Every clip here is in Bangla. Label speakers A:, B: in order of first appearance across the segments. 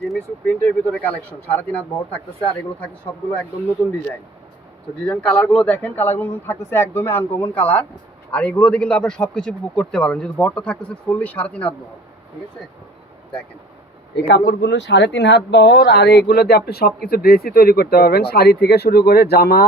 A: জেমিসু প্রিন্টের ভিতরে কালেকশন সাড়ে তিন হাত বহর থাকতেছে আর এগুলো থাকছে সবগুলো একদম নতুন ডিজাইন তো ডিজাইন কালারগুলো দেখেন কালারগুলো থাকতেছে একদমই আনকমন কালার আর এগুলো দিয়ে কিন্তু আপনারা সবকিছু বুক করতে পারবেন। যেহেতু বহরটা থাকতেছে ফুললি সাড়ে তিন হাত বহর ঠিক আছে? দেখেন।
B: এই কাপড়গুলো সাড়ে তিন হাত বহর আর এইগুলো দিয়ে আপনি সবকিছু ড্রেসই তৈরি করতে পারবেন। শাড়ি থেকে শুরু করে জামা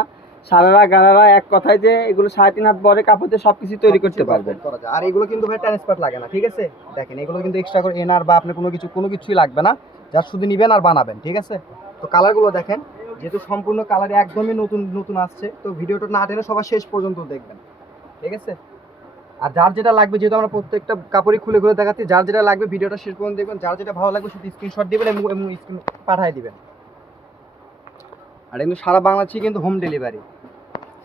B: সারারা গারারা এক কথায় যে এগুলো সাড়ে তিন হাত বহরের কাপড় দিয়ে সব সবকিছু তৈরি করতে পারবেন।
A: আর এগুলো কিন্তু ভাই ট্রান্সপার্ট লাগে না ঠিক আছে? দেখেন এগুলো কিন্তু এক্সট্রা করে এনার বা আপনি কোনো কিছু কোনো কিছুই লাগবে না। যা শুধু নিবেন আর বানাবেন, ঠিক আছে? তো কালারগুলো দেখেন, যেহেতু সম্পূর্ণ কালার একদমই নতুন নতুন আসছে, তো ভিডিওটা না টেনে সবার শেষ পর্যন্ত দেখবেন, ঠিক আছে? আর যার যেটা লাগবে, যেহেতু আমরা প্রত্যেকটা কাপড়ই খুলে খুলে দেখাচ্ছি, যার যেটা লাগবে ভিডিওটা শেষ পর্যন্ত দেখবেন, যার যেটা ভালো লাগবে শুধু স্ক্রিনশট দিবেন এবং এবং স্ক্রিন পাঠিয়ে দিবেন। আর এগুলো সারা বাংলাদেশে কিন্তু হোম ডেলিভারি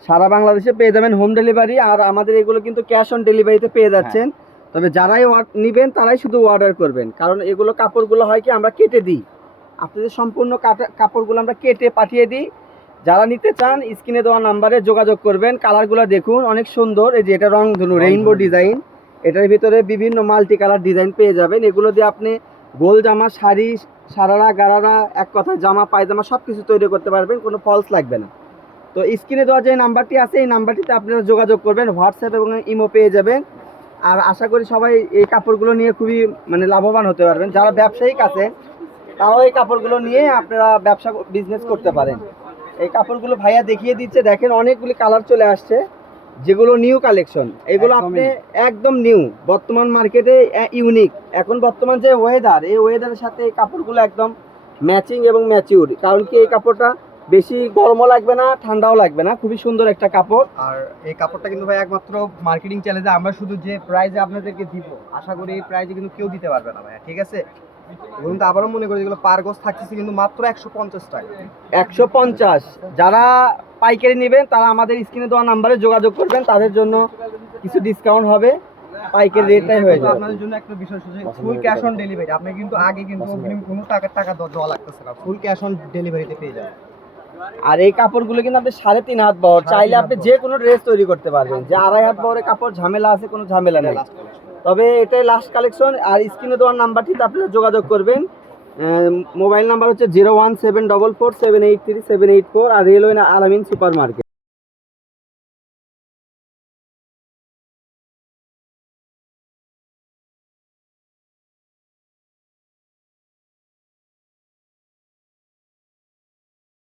B: সারা বাংলাদেশে পেয়ে যাবেন হোম ডেলিভারি আর আমাদের এগুলো কিন্তু ক্যাশ অন ডেলিভারিতে পেয়ে যাচ্ছেন। তবে যারাই নিবেন তারাই শুধু অর্ডার করবেন। কারণ এগুলো কাপড়গুলো হয় কি আমরা কেটে দিই। আপনাদের সম্পূর্ণ কাটা কাপড়গুলো আমরা কেটে পাঠিয়ে দিই। যারা নিতে চান স্ক্রিনে দেওয়া নাম্বারে যোগাযোগ করবেন। কালারগুলো দেখুন অনেক সুন্দর। এই যে এটা রং ধনু রেইনবো ডিজাইন এটার ভিতরে বিভিন্ন মাল্টি কালার ডিজাইন পেয়ে যাবেন। এগুলো দিয়ে আপনি গোল জামা শাড়ি সারারা গারারা এক কথায় জামা পায়জামা সব কিছু তৈরি করতে পারবেন কোনো ফলস লাগবে না। তো স্ক্রিনে দেওয়া যে নাম্বারটি আছে এই নাম্বারটিতে আপনারা যোগাযোগ করবেন। হোয়াটসঅ্যাপ এবং ইমো পেয়ে যাবেন। আর আশা করি সবাই এই কাপড়গুলো নিয়ে খুবই মানে লাভবান হতে পারবেন। যারা ব্যবসায়িক আছে তারাও এই কাপড়গুলো নিয়ে আপনারা ব্যবসা বিজনেস করতে পারেন। এই কাপড়গুলো ভাইয়া দেখিয়ে দিচ্ছে দেখেন অনেকগুলি কালার চলে আসছে যেগুলো নিউ কালেকশন এগুলো আপনি একদম নিউ বর্তমান মার্কেটে ইউনিক এখন বর্তমান যে ওয়েদার এই ওয়েদারের সাথে এই কাপড়গুলো একদম ম্যাচিং এবং ম্যাচিউর কারণ কি এই কাপড়টা বেশি গরমও লাগবে না ঠান্ডাও লাগবে না খুবই সুন্দর একটা কাপড়।
A: আর এই কাপড়টা কিন্তু ভাই একমাত্র মার্কেটিং চ্যালেঞ্জে আমরা শুধু যে প্রাইজে আপনাদেরকে দিব আশা করি এই প্রাইজে কিন্তু কেউ দিতে পারবে না ভাইয়া ঠিক আছে? কিন্তু আবারও মনে করি যেগুলো পার গোস থাকতেছে কিন্তু মাত্র একশো পঞ্চাশ টাকা।
B: একশো পঞ্চাশ। যারা পাইকারি নেবেন তারা আমাদের স্ক্রিনে দেওয়া নাম্বারে যোগাযোগ করবেন তাদের জন্য কিছু ডিসকাউন্ট হবে পাইকারি রেটটাই হয়ে যাবে।
A: আপনাদের জন্য একটা বিষয় ফুল ক্যাশ অন ডেলিভারি আপনি কিন্তু আগে কিন্তু কোনো টাকা টাকা দেওয়া লাগতেছে না ফুল ক্যাশ অন ডেলিভারিতে পেয়ে যাবেন।
B: আর এই কাপড়গুলো কিন্তু আপনি সাড়ে তিন হাত বহর চাইলে আপনি যে কোনো ড্রেস তৈরি করতে পারবেন। যে আড়াই হাত বহরের কাপড় ঝামেলা আছে কোনো ঝামেলা নেই। তবে এটাই লাস্ট কালেকশন আর স্ক্রিনে দেওয়ার নাম্বারটিতে আপনারা যোগাযোগ করবেন। মোবাইল নাম্বার হচ্ছে zero one seven double four seven eight three seven eight four আর রেলওয়ে আলামিন সুপার মার্কেট